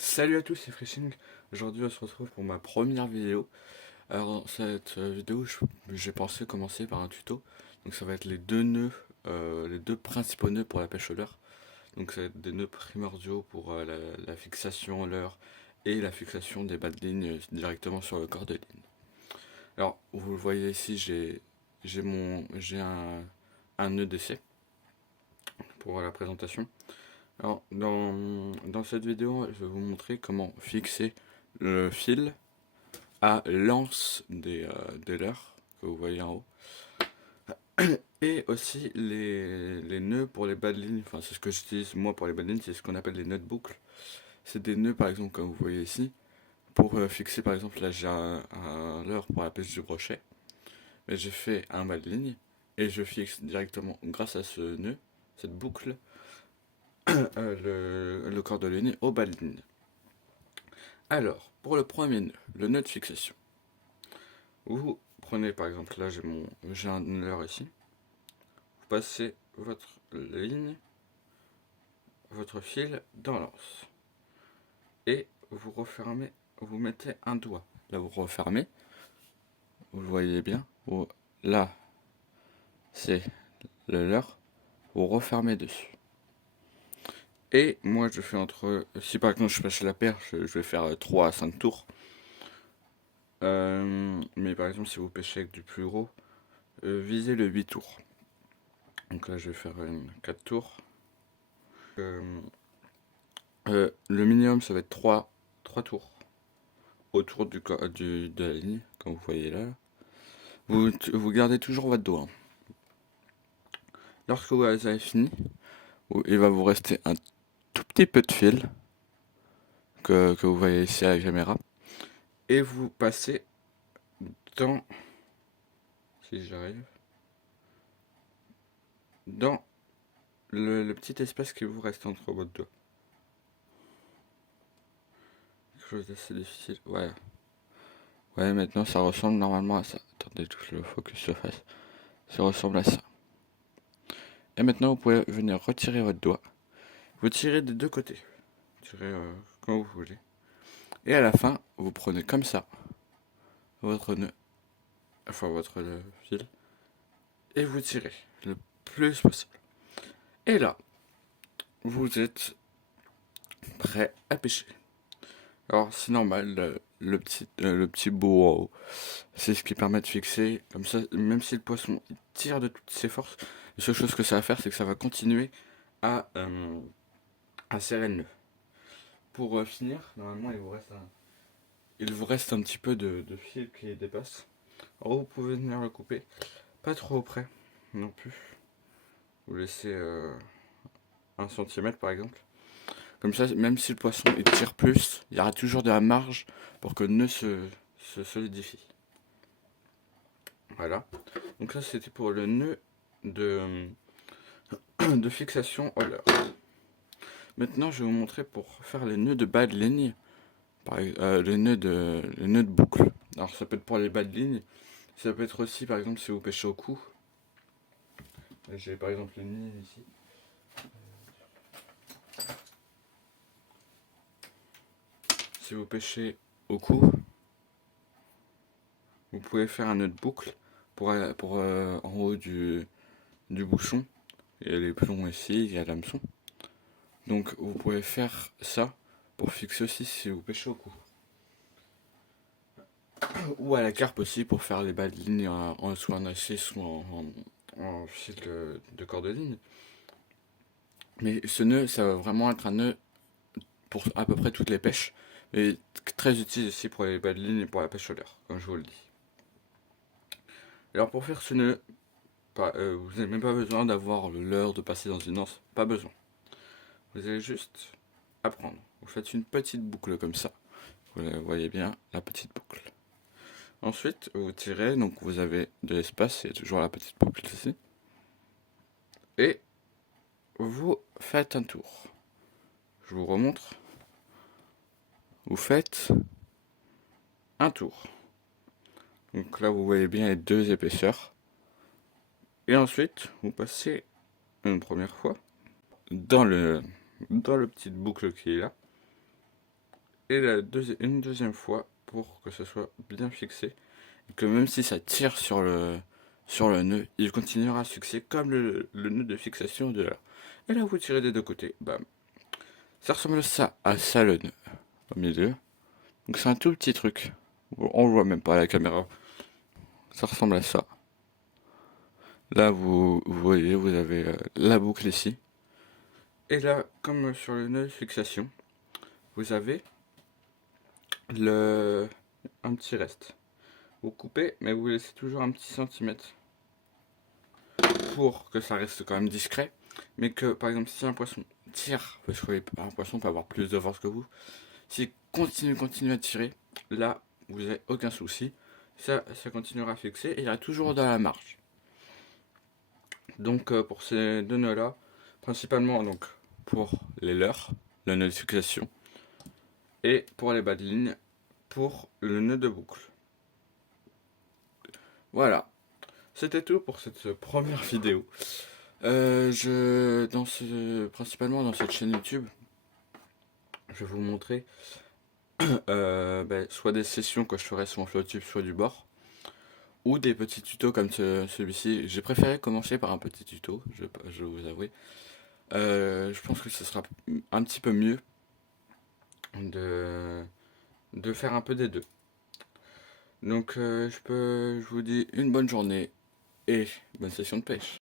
Salut à tous, c'est Frishing. Aujourd'hui, on se retrouve pour ma première vidéo. Alors, dans cette vidéo, j'ai pensé commencer par un tuto. Donc, ça va être les deux nœuds, les deux principaux nœuds pour la pêche au leurre. Donc, ça va être des nœuds primordiaux pour la fixation au leurre et la fixation des bas de ligne directement sur le corps de ligne. Alors, vous le voyez ici, j'ai un nœud d'essai pour la présentation. Alors, dans cette vidéo, je vais vous montrer comment fixer le fil à l'anse des leurres que vous voyez en haut. Et aussi les nœuds pour les bas de ligne. Enfin, c'est ce que j'utilise moi pour les bas de ligne, c'est ce qu'on appelle les nœuds de boucle. C'est des nœuds, par exemple, comme vous voyez ici, pour fixer, par exemple, là j'ai un leurre pour la pêche du brochet. Mais j'ai fait un bas de ligne et je fixe directement, grâce à ce nœud, cette boucle, le corps de ligne au bas de ligne. Alors, pour le premier nœud, le nœud de fixation. Vous prenez par exemple, là j'ai un leurre ici. Vous passez votre ligne, votre fil dans l'anse. Et vous refermez, vous mettez un doigt. Là vous refermez, vous le voyez bien. Là c'est le leurre, vous refermez dessus. Et moi je fais si par exemple je pêche la perche, je vais faire 3 à 5 tours. Mais par exemple si vous pêchez avec du plus gros, visez le 8 tours. Donc là je vais faire 4 tours. Euh, le minimum ça va être 3 tours autour de la ligne, comme vous voyez là. Vous gardez toujours votre doigt, hein. Lorsque vous avez fini, il va vous rester un tout petit peu de fil que vous voyez ici à la caméra. Et vous passez dans, si j'arrive, dans le petit espace qui vous reste entre votre doigt. Quelque chose d'assez difficile. Ouais. Ouais, maintenant ça ressemble normalement à ça. Attendez, je le focus se fasse. Ça ressemble à ça. Et maintenant vous pouvez venir retirer votre doigt. Vous tirez des deux côtés. Tirez comme vous voulez. Et à la fin, vous prenez comme ça votre nœud, enfin votre fil, et vous tirez le plus possible. Et là, vous êtes prêt à pêcher. Alors c'est normal, le petit bout en haut, c'est ce qui permet de fixer. Comme ça, même si le poisson il tire de toutes ses forces, la seule chose que ça va faire, c'est que ça va continuer à serrer le nœud. Pour finir, normalement, il vous reste un petit peu de fil qui dépasse. Alors vous pouvez venir le couper, pas trop près non plus. Vous laissez 1 cm par exemple. Comme ça, même si le poisson il tire plus, il y aura toujours de la marge pour que le nœud se solidifie. Voilà. Donc ça c'était pour le nœud de fixation au leurre. Maintenant je vais vous montrer pour faire les nœuds de bas de ligne. Les nœuds de boucle. Alors ça peut être pour les bas de ligne. Ça peut être aussi par exemple si vous pêchez au cou. J'ai par exemple une ligne ici. Si vous pêchez au cou, vous pouvez faire un nœud de boucle pour en haut du bouchon. Il y a les plombs ici, il y a l'hameçon. Donc vous pouvez faire ça pour fixer aussi si vous pêchez au cou. Ou à la carpe aussi pour faire les bas de ligne soit en acier, soit en fil de corde de ligne. Mais ce nœud, ça va vraiment être un nœud pour à peu près toutes les pêches. Et très utile aussi pour les bas de ligne et pour la pêche au leurre, comme je vous le dis. Alors pour faire ce nœud, vous n'avez même pas besoin d'avoir le leurre, de passer dans une anse, pas besoin. Vous allez juste apprendre. Vous faites une petite boucle comme ça. Vous voyez bien, la petite boucle. Ensuite, vous tirez, donc vous avez de l'espace, il y a toujours la petite boucle ici. Et vous faites un tour. Je vous remontre. Vous faites un tour. Donc là, vous voyez bien les deux épaisseurs. Et ensuite, vous passez une première fois dans le petite boucle qui est là. et une deuxième fois pour que ce soit bien fixé. Et que même si ça tire sur le nœud, il continuera à se fixer comme le nœud de fixation de l'heure. Et là, vous tirez des deux côtés. Bam. Ça ressemble à ça le nœud au milieu. Donc c'est un tout petit truc. On le voit même pas à la caméra. Ça ressemble à ça. Là, vous voyez, vous avez la boucle ici. Et là, comme sur le nœud de fixation, vous avez un petit reste. Vous coupez, mais vous laissez toujours un petit centimètre pour que ça reste quand même discret. Mais que, par exemple, si un poisson tire, parce qu'un poisson peut avoir plus de force que vous, s'il continue à tirer, là, vous n'avez aucun souci. Ça continuera à fixer et il y a toujours dans la marge. Donc, pour ces deux nœuds-là, principalement donc pour les leurres, le nœud de fixation, et pour les bas de ligne, pour le nœud de boucle. Voilà, c'était tout pour cette première vidéo. Principalement dans cette chaîne YouTube, je vais vous montrer soit des sessions que je ferai sur mon flotube, soit du bord, ou des petits tutos comme celui-ci. J'ai préféré commencer par un petit tuto, je vais vous avouer. Je pense que ce sera un petit peu mieux de faire un peu des deux. Donc je vous dis une bonne journée et bonne session de pêche.